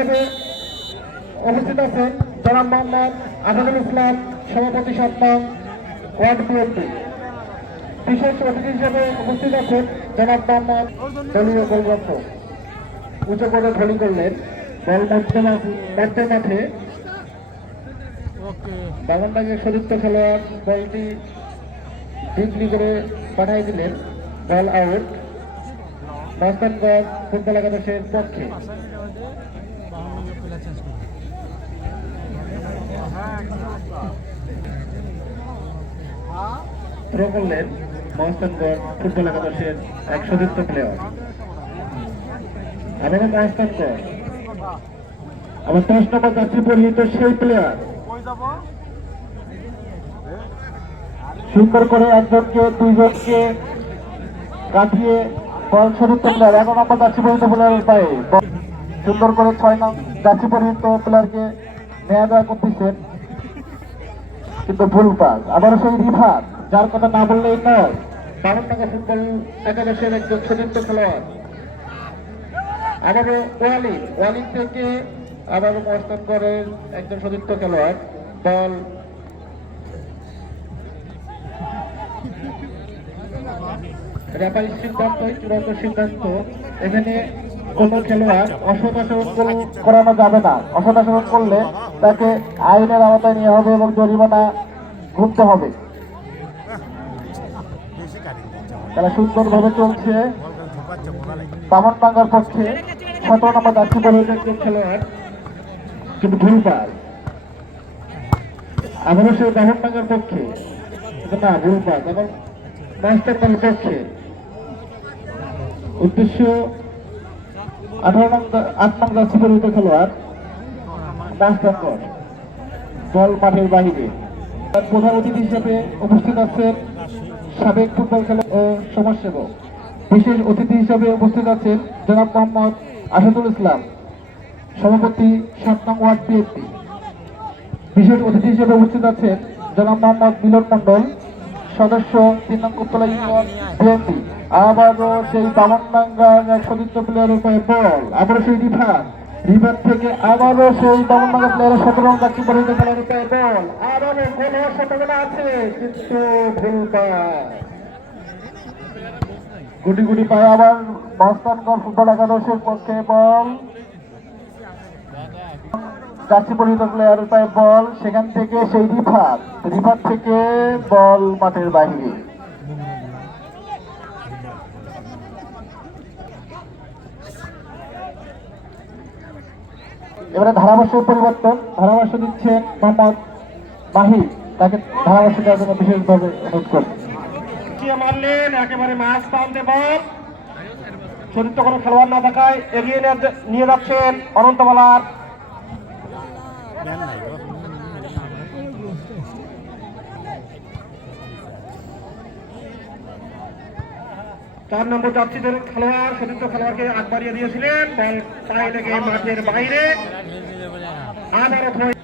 হিসেবে উপস্থিত আছেন জনাব মোহাম্মদ আসাদুল ইসলাম, সভাপতি সম্মান ওয়ার্ড বিএনপি। বিশেষ অতিথি হিসেবে উপস্থিত আছেন জনাব মোহাম্মদ দলীয় গোলরক্ষক উঁচু করে ধনী করলেন। বল মধ্যে মাঠে বাগানটাকে সতীর্থ খেলোয়াড় বলটি ডিগলি করে পাঠিয়ে দিলেন। Ball out. রাজস্থানগঞ্জ ফুটবল একাদশের পক্ষে। থ্রো করলেন মহস্তানগঞ্জ ফুটবল একাদশের এক সতীর্থ প্লেয়ার আবারও মহস্তানগঞ্জ আবার দশ নম্বর যাত্রী পরিহিত সেই প্লেয়ার সুন্দর করে একজনকে, দুইজনকে কাটিয়ে বল সতীর্থ প্লেয়ার এগারো নম্বর যাত্রী পরিহিত প্লেয়ারের পায়ে সুন্দর করে ছয় নং যাত্রী পরিহিত প্লেয়ারকে নেওয়া দেওয়া করতেছেন। কিন্তু ভুল পাস। আবার সেই রিভার, যার কথা না বললেই নয় বারণনগর ফুটবল একাদশের একজন সতীর্থ খেলোয়াড়। আবারও ওয়ালি ওয়ালি থেকে আবারও মস্তানগড়ের একজন সতীর্থ খেলোয়াড়, বল। রেফারি সিদ্ধান্ত, চূড়ান্ত সিদ্ধান্ত, এখানে কোন খেলোয়াড় অসৎ আচরণ করানো যাবে না। অসৎ আচরণ করলে তাকে আইনের আওতায় নেওয়া হবে এবং জরিমানা গুনতে হবে। খেলা সুন্দরভাবে চলছে। বামনবাঙ্গার পক্ষে সতেরো নম্বর দলের একজন খেলোয়াড়, কিন্তু ভুল পাল আবারও সেই বামনবাঙ্গার পক্ষে না, ভুল পাল এবং মাস্টার পক্ষে। উদ্দেশ্য আঠারো নং আট নং যাত্রী পরিহিত খেলোয়াড় মাস্টারগণ দল মাঠের বাহিরে তার প্রধান অতিথি হিসেবে উপস্থিত আছেন সাবেক ফুটবল খেলা ও সমাজসেবক। বিশেষ অতিথি হিসেবে উপস্থিত আছেন জনাব মোহাম্মদ আসাদুল ইসলাম, সভাপতি সাত নং ওয়ার্ড বিএনপি। বিশেষ অতিথি হিসেবে উপস্থিত আছেন জনাব মোহাম্মদ মিলন মন্ডল সদস্য তিন নং উত্তলা ইউনিয়ন বিএনপি আবারও সেই বামনডাঙ্গার সতীর্থ প্লেয়ারের পায়ে বল। আবারও সেই রিভার। রিভার থেকে আবারও সেই বামনডাঙ্গা প্লেয়ারের সতেরো রং চাকরি পরিহিত খেলার পায়ে বল। আবারও গোল হওয়ার আছে, কিন্তু ভুল পায়। গুটি গুটি পায়ে আবার মহস্তানগড় ফুটবল একাদশের পক্ষে বল। যাচ্ছি পরিহিত প্লেয়ারের পায়ে বল, সেখান থেকে সেই রিভার রিভার থেকে বল মাঠের বাহিরে এবারে ধারাভাষ্যের পরিবর্তন, ধারাভাষ্য দিচ্ছেন মোহাম্মদ মাহির। তাকে ধারাভাষ্য দেওয়ার জন্য বিশেষভাবে অনুরোধ করছি মারলেন, একেবারে মাছ পান্তে বল। চরিত্র কোনো খেলোয়াড় না থাকায় এগিয়ে নিয়ে- নিয়ে যাচ্ছেন অনন্তমালার চার নম্বর যাত্রীদের খেলোয়াড়, সতীর্থ খেলোয়াড়কে আগ বাড়িয়ে দিয়েছিলেন। বল পায়ে লেগে মাঠের বাইরে। আবারও